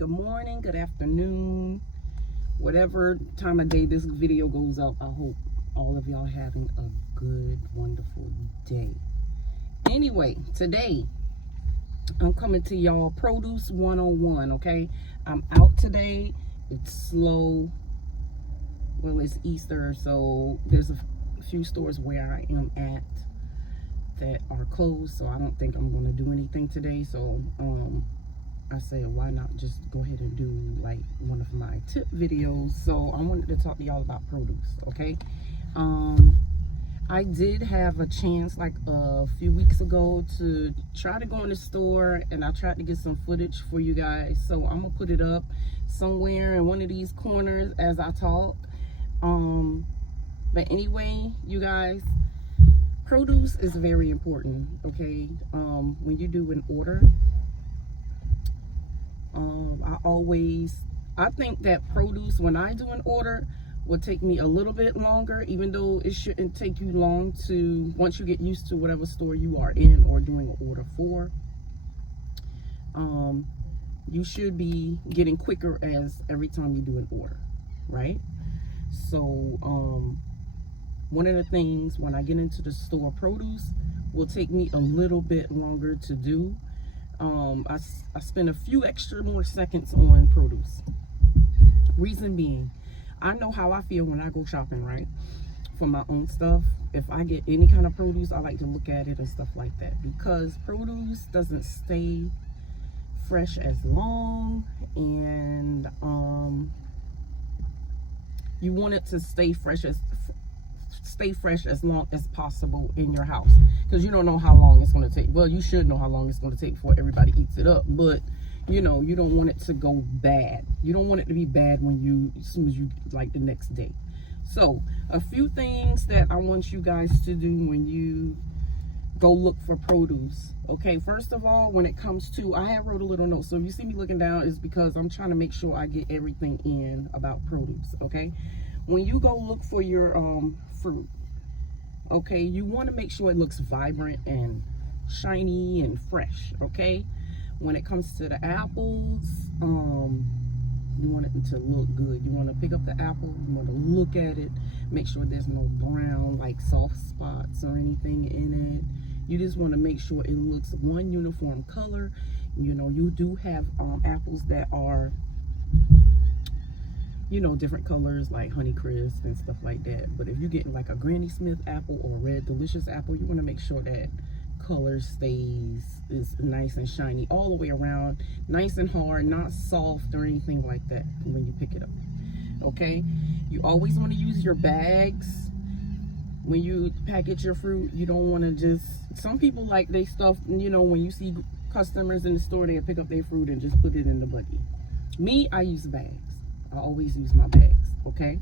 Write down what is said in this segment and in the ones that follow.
good morning, good afternoon, whatever time of day this video goes up. I hope all of y'all having a good, wonderful day. Anyway, today I'm coming to y'all produce 101, okay? I'm out today. It's slow. Well, it's Easter, so there's a few stores where I am at that are closed, so I don't think I'm going to do anything today. So I said, why not just go ahead and do like one of my tip videos. So I wanted to talk to y'all about produce, okay? I did have a chance like a few weeks ago to try to go in the store, and I tried to get some footage for you guys, so I'm gonna put it up somewhere in one of these corners as I talk. But anyway, you guys, produce is very important, okay? When you do an order, I think that produce, when I do an order, will take me a little bit longer, even though it shouldn't take you long to, once you get used to whatever store you are in or doing an order for. You should be getting quicker as every time you do an order, right? So one of the things when I get into the store, produce will take me a little bit longer to do. I spend a few extra more seconds on produce. Reason being, I know how I feel when I go shopping, right? For my own stuff. If I get any kind of produce, I like to look at it and stuff like that, because produce doesn't stay fresh as long, and you want it to stay fresh as long as possible in your house, because you don't know how long it's going to take. Well, you should know how long it's going to take before everybody eats it up, but you know, you don't want it to go bad. You don't want it to be bad as soon as you, like, the next day. So a few things that I want you guys to do when you go look for produce. Okay, first of all, when it comes to, I have wrote a little note, so if you see me looking down, it's because I'm trying to make sure I get everything in about produce. Okay, when you go look for your fruit, okay, you want to make sure it looks vibrant and shiny and fresh. Okay, when it comes to the apples, you want it to look good. You want to pick up the apple, you want to look at it, make sure there's no brown, like, soft spots or anything in it. You just want to make sure it looks one uniform color. You know, you do have apples that are, you know, different colors, like Honeycrisp and stuff like that. But if you're getting like a Granny Smith apple or Red Delicious apple, you want to make sure that color is nice and shiny all the way around, nice and hard, not soft or anything like that when you pick it up. Okay, you always want to use your bags when you package your fruit. You don't want to just, some people like they stuff, you know, when you see customers in the store, they pick up their fruit and just put it in the buggy. Me, I use bags. I always use my bags. Okay,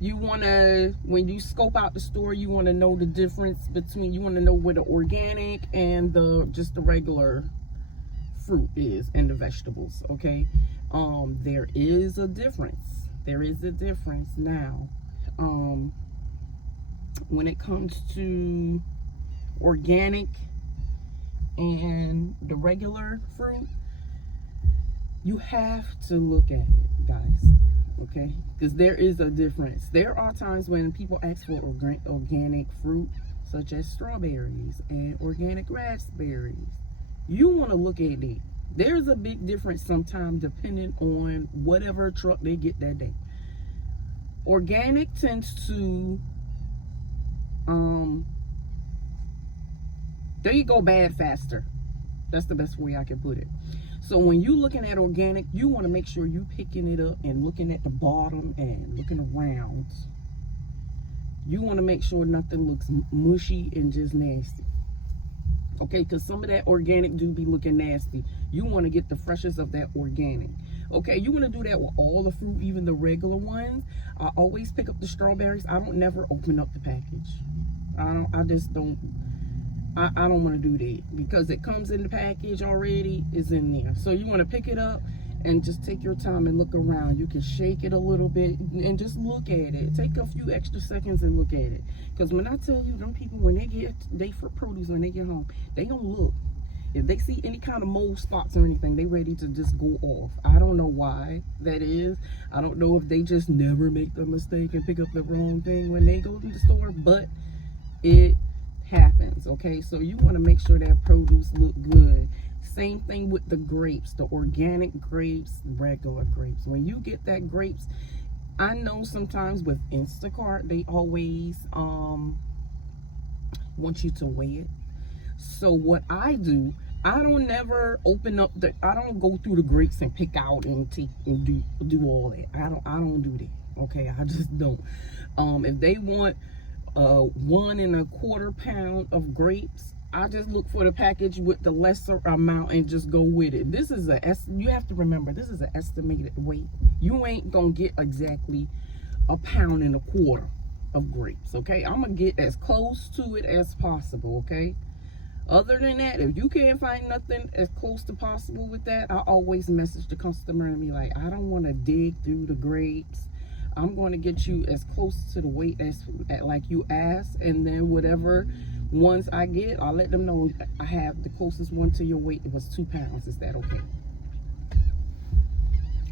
you want to, when you scope out the store, you want to know the difference between, you want to know where the organic and just the regular fruit is, and the vegetables. Okay, there is a difference. There is a difference. Now, when it comes to organic and the regular fruit, you have to look at it, guys. Okay, because there is a difference. There are times when people ask for organic fruit, such as strawberries and organic raspberries. You want to look at it. There's a big difference sometimes depending on whatever truck they get that day. Organic tends to they go bad faster. That's the best way I can put it. So when you're looking at organic, you want to make sure you're picking it up and looking at the bottom and looking around. You want to make sure nothing looks mushy and just nasty. Okay, because some of that organic do be looking nasty. You want to get the freshness of that organic. Okay, you want to do that with all the fruit, even the regular ones. I always pick up the strawberries. I don't never open up the package. I just don't. I don't want to do that, because it comes in the package already, is in there. So you want to pick it up and just take your time and look around. You can shake it a little bit and just look at it. Take a few extra seconds and look at it. Because when I tell you, them people, when they get their produce, when they get home, they don't look. If they see any kind of mold spots or anything, they ready to just go off. I don't know why that is. I don't know if they just never make the mistake and pick up the wrong thing when they go to the store, but it happens. Okay, so you want to make sure that produce look good. Same thing with the grapes, the organic grapes, regular grapes. When you get that grapes, I know sometimes with Instacart they always want you to weigh it. So what I do, I don't never open up I don't go through the grapes and pick out and take and do all that. I don't do that. Okay, I just don't. If they want 1 1/4 pound of grapes, I just look for the package with the lesser amount and just go with it. This is you have to remember, this is an estimated weight. You ain't gonna get exactly 1 1/4 pound of grapes. Okay, I'm gonna get as close to it as possible. Okay, other than that, if you can't find nothing as close to possible with that, I always message the customer and be like, I don't want to dig through the grapes. I'm going to get you as close to the weight as like you asked, and then whatever ones I get, I'll let them know I have the closest one to your weight. It was 2 pounds. Is that okay?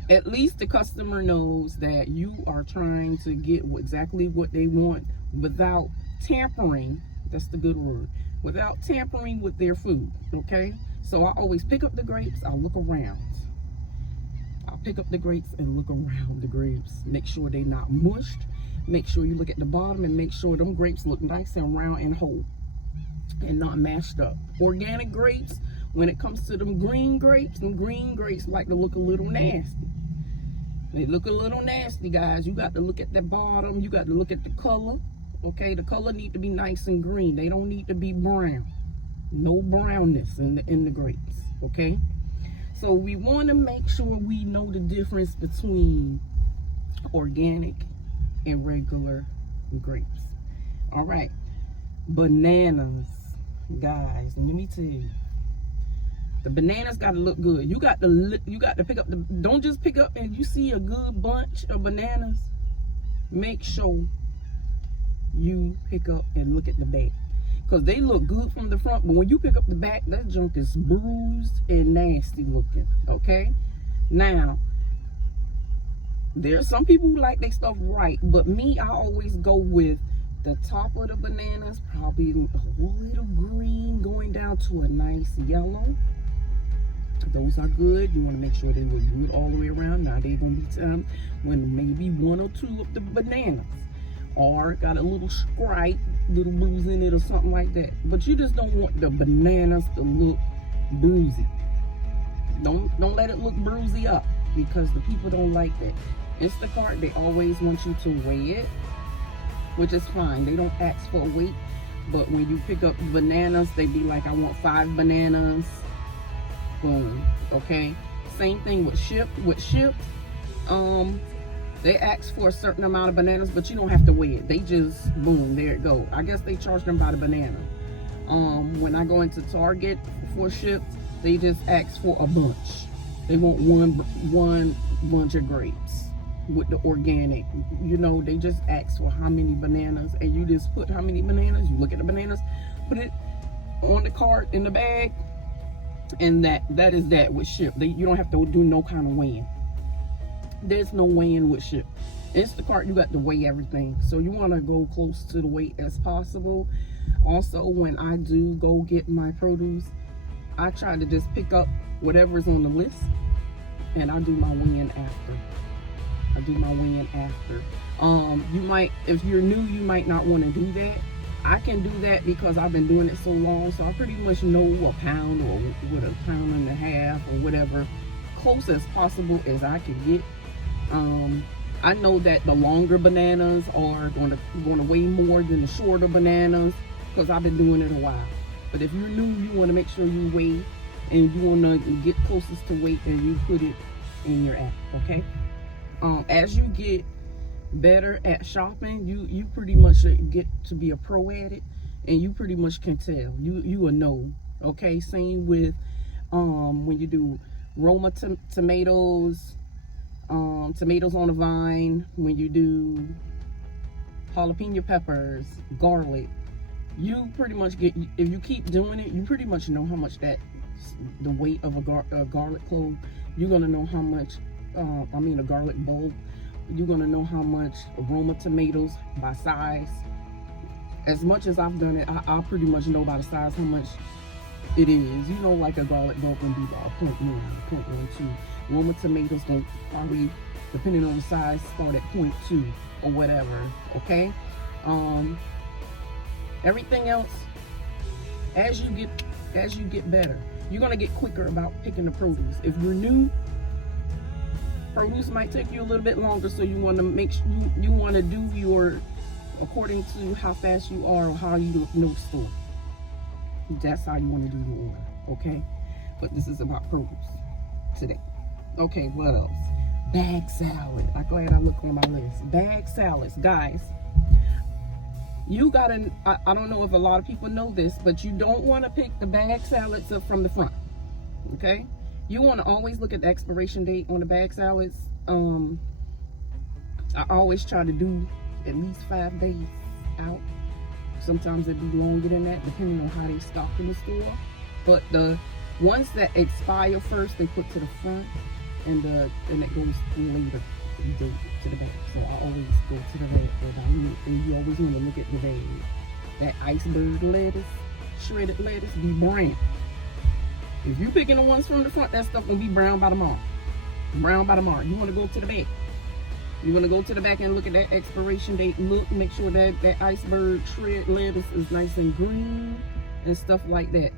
At least the customer knows that you are trying to get exactly what they want without tampering. That's the good word. Without tampering with their food. Okay, so I always pick up the grapes. I'll look around. I'll pick up the grapes and look around the grapes. Make sure they're not mushed. Make sure you look at the bottom and make sure them grapes look nice and round and whole and not mashed up. Organic grapes, when it comes to them green grapes like to look a little nasty. They look a little nasty, guys. You got to look at the bottom. You got to look at the color. Okay, the color need to be nice and green. They don't need to be brown. No brownness in the grapes. Okay, so we want to make sure we know the difference between organic and regular grapes. All right, bananas, guys. Let me tell you, the bananas got to look good. You got to pick up don't just pick up and you see a good bunch of bananas. Make sure you pick up and look at the back, because they look good from the front, but when you pick up the back, that junk is bruised and nasty looking. Okay, now there's some people who like their stuff right, but me, I always go with the top of the bananas, probably a little green going down to a nice yellow. Those are good. You want to make sure they look good all the way around. Now there's gonna be time when maybe 1 or 2 of the bananas or got a little stripe, little bruise in it or something like that. But you just don't want the bananas to look bruisey. Don't let it look bruisey up, because the people don't like that. Instacart, they always want you to weigh it, which is fine. They don't ask for a weight, but when you pick up bananas, they be like, I want 5 bananas. Boom. Okay. Same thing with shipped. They ask for a certain amount of bananas, but you don't have to weigh it. They just, boom, there it go. I guess they charge them by the banana. When I go into Target for shipped, they just ask for a bunch. They want one bunch of grapes with the organic. You know, they just ask for how many bananas, and you just put how many bananas. You look at the bananas, put it on the cart in the bag, and that is that with shipped. You don't have to do no kind of weighing. There's no weighing with ship. Instacart, you got to weigh everything, so you want to go close to the weight as possible. Also, when I do go get my produce, I try to just pick up whatever's on the list, and I do my weighing after. You might, if you're new, you might not want to do that. I can do that because I've been doing it so long, so I pretty much know a pound or what, 1.5 pounds or whatever, close as possible as I can get. I know that the longer bananas are going to weigh more than the shorter bananas, because I've been doing it a while. But if you're new, you want to make sure you weigh, and you want to get closest to weight, and you put it in your app. Okay. As you get better at shopping, you pretty much get to be a pro at it, and you pretty much can tell. You will know. Okay. Same with when you do Roma tomatoes. Tomatoes on the vine, when you do jalapeno peppers, garlic, you pretty much get, if you keep doing it, you pretty much know how much that the weight of a garlic clove. You're gonna know how much, a garlic bulb. You're gonna know how much aroma tomatoes by size. As much as I've done it, I pretty much know by the size how much it is. You know, like a garlic bulb can be about 0.1, 0.12. Roma tomatoes going to probably, depending on the size, start at 0.2 or whatever. Okay. Everything else, as you get better, you're gonna get quicker about picking the produce. If you're new, produce might take you a little bit longer, so you want to make sure you want to do your according to how fast you are or how you know the store. That's how you want to do your order, okay? But this is about produce today. Okay, what else? Bag salad. I'm glad I looked on my list. Bag salads, guys. You gotta, I don't know if a lot of people know this, but you don't want to pick the bag salads up from the front, okay? You want to always look at the expiration date on the bag salads. I always try to do at least 5 days out. Sometimes it'd be longer than that, depending on how they stock in the store. But the ones that expire first, they put to the front, and it goes later. You go to the back. So I always go to the back. And you always want to look at the bag. That iceberg lettuce, shredded lettuce, be brown. If you're picking the ones from the front, that stuff will be brown by tomorrow. Brown by tomorrow. You want to go to the back. You want to go to the back and look at that expiration date. Look, make sure that iceberg shredded lettuce is nice and green and stuff like that.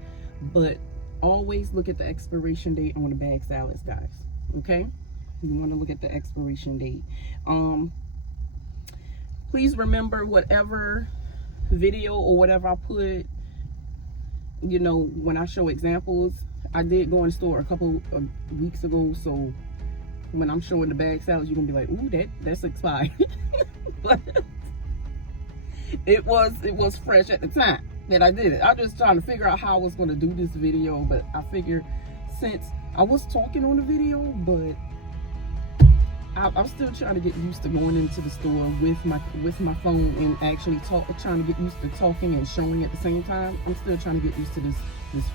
But always look at the expiration date on the bag salads, guys. Okay? You want to look at the expiration date. Please remember, whatever video or whatever I put, you know, when I show examples, I did go in the store a couple of weeks ago, so when I'm showing the bag salads, you're gonna be like, ooh, that's expired. But it was fresh at the time that I did it. I was just trying to figure out how I was gonna do this video, but I figured since I was talking on the video, but I'm still trying to get used to going into the store with my phone and actually trying to get used to talking and showing at the same time. I'm still trying to get used to this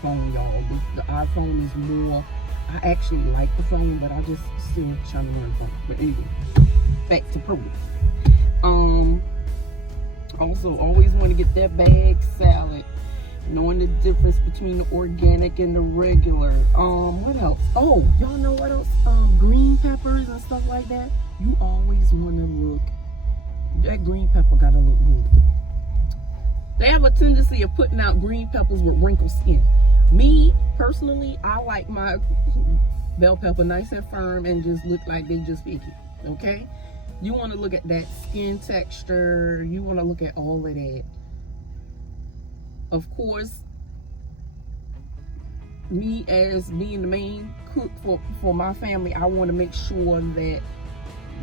phone, y'all. The iPhone is more. I actually like the phone, but I just still trying to learn the phone. But anyway, back to produce. Also, always want to get that bag salad, knowing the difference between the organic and the regular. What else? Oh, y'all know what else? Green peppers and stuff like that. You always want to look. That green pepper gotta look good. They have a tendency of putting out green peppers with wrinkled skin. Me personally, I like my bell pepper nice and firm and just look like they just picky. Okay? You want to look at that skin texture. You want to look at all of that. Of course, me as being the main cook for my family, I want to make sure that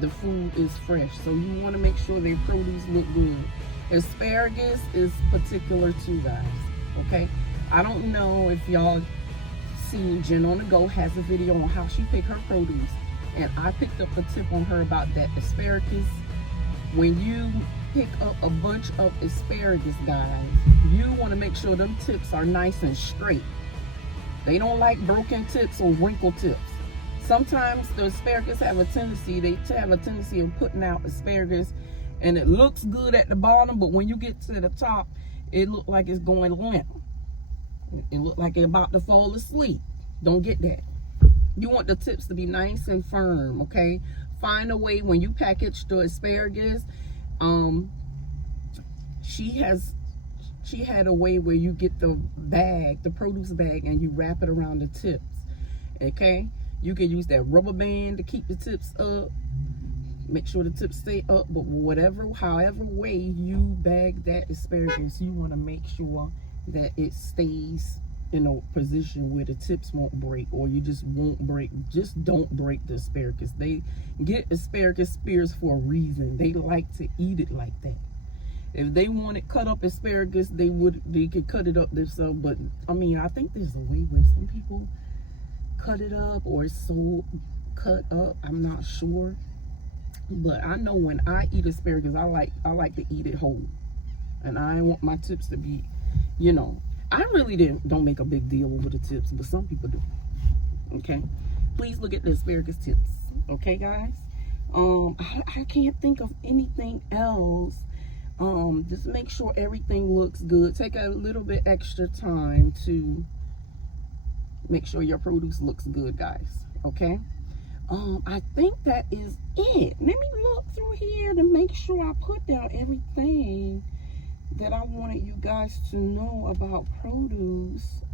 the food is fresh. So you want to make sure their produce look good. Asparagus is particular too, guys. Okay? I don't know if y'all seen Jen on the Go has a video on how she picked her produce. And I picked up a tip on her about that asparagus. When you pick up a bunch of asparagus, guys, you want to make sure them tips are nice and straight. They don't like broken tips or wrinkled tips. Sometimes the asparagus have a tendency of putting out asparagus and it looks good at the bottom, but when you get to the top, it looks like it's going limp. It looks like it's about to fall asleep. Don't get that. You want the tips to be nice and firm, okay? Find a way when you package the asparagus. She had a way where you get the bag, the produce bag, and you wrap it around the tips, okay? You can use that rubber band to keep the tips up. Make sure the tips stay up, but however way you bag that asparagus, you want to make sure that it stays in a position where the tips won't break, or you just won't break. Just don't break the asparagus. They get asparagus spears for a reason. They like to eat it like that. If they wanted cut up asparagus, they could cut it up themselves. But I mean, I think there's a way where some people cut it up, or it's so cut up. I'm not sure, but I know when I eat asparagus, I like to eat it whole, and I want my tips to be, you know. I really don't make a big deal over the tips, but some people do. Okay, please look at the asparagus tips. Okay, guys. I can't think of anything else. Just make sure everything looks good. Take a little bit extra time to make sure your produce looks good, guys. Okay. I think that is it. Let me look through here to make sure I put down everything that I wanted you guys to know about produce.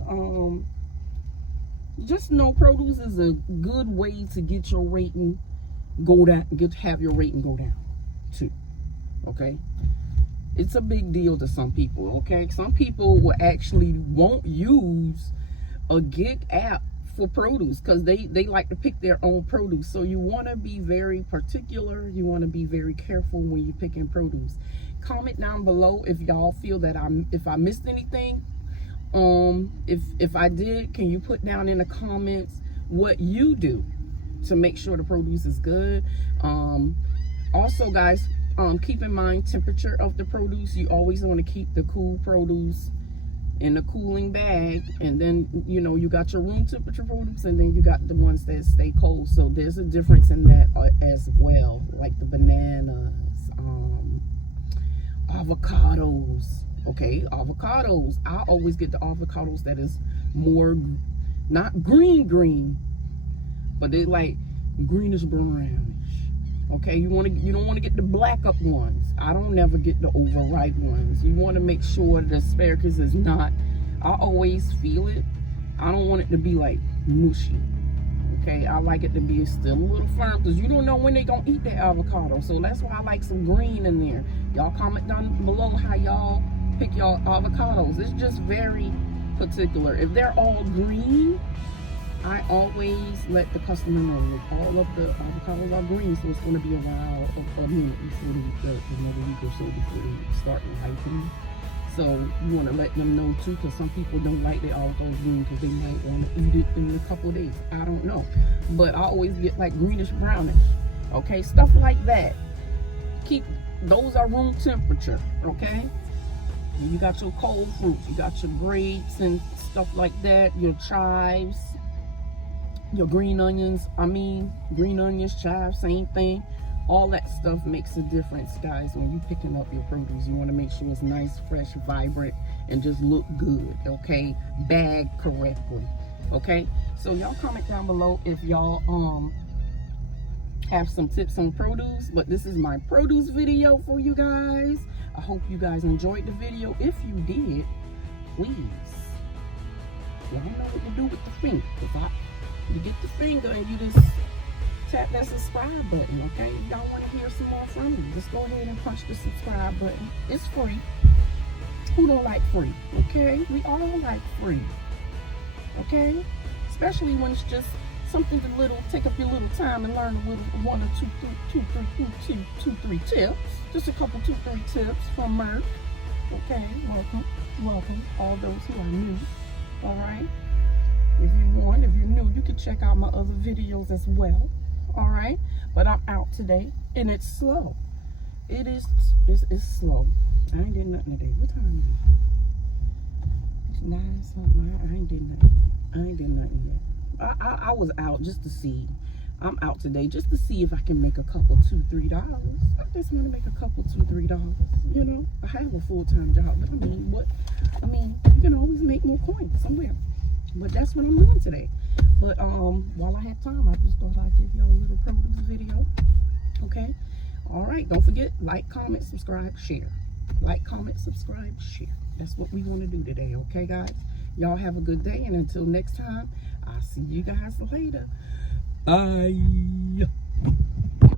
Just know produce is a good way to get your rating go down, have your rating go down too. Okay, it's a big deal to some people. Okay, some people will actually won't use a gig app for produce because they like to pick their own produce. So you want to be very particular. You want to be very careful when you're picking produce. Comment down below if y'all feel that if I missed anything. If I did, can you put down in the comments what you do to make sure the produce is good? Also, guys, keep in mind temperature of the produce. You always want to keep the cool produce in a cooling bag, and then you got your room temperature produce, and then you got the ones that stay cold. So there's a difference in that as well, like the bananas, avocados. Okay, avocados, I always get the avocados that is more not green, but they're like greenish brownish. Okay, you don't want to get the black up ones. I don't never get the overripe ones. You want to make sure the asparagus is not, I always feel it. I don't want it to be like mushy. Okay, I like it to be still a little firm because you don't know when they're going to eat that avocado. So that's why I like some green in there. Y'all comment down below how y'all pick y'all avocados. It's just very particular. If they're all green, I always let the customer know that all of the avocados are green, so it's going to be a while, a minute before another week or so before they start ripening. So you want to let them know too, because some people don't like their avocados green because they might want to eat it in a couple of days. I don't know, but I always get like greenish brownish. Okay, stuff like that. Those are room temperature. Okay. You got your cold fruits, you got your grapes and stuff like that, your chives, your green onions, chives, same thing. All that stuff makes a difference, guys, when you're picking up your produce. You want to make sure it's nice, fresh, vibrant, and just look good, okay? Bagged correctly, okay? So y'all comment down below if y'all have some tips on produce, but this is my produce video for you guys. I hope you guys enjoyed the video. If you did, please, y'all know what to do with the finger. You get the finger and you just tap that subscribe button, okay? If y'all want to hear some more from me, just go ahead and punch the subscribe button. It's free. Who don't like free, okay? We all like free, okay? Especially when it's just something to take up your little time and learn a little one or two, three tips. Just a couple, 2, 3 tips from MERC. Okay, welcome, all those who are new. All right. If you're new, you can check out my other videos as well. All right. But I'm out today, and it's slow. It's slow. I ain't did nothing today. What time is it? It's 9 something. I ain't did nothing yet. I was out just to see. I'm out today just to see if I can make a couple, $2, $3. I just want to make a couple, $2, $3. You know, I have a full-time job, but you can always make more coins somewhere. But that's what I'm doing today. But while I have time, I just thought I'd give y'all a little produce video. Okay. All right. Don't forget, like, comment, subscribe, share. Like, comment, subscribe, share. That's what we want to do today. Okay, guys. Y'all have a good day, and until next time, I'll see you guys later. Bye.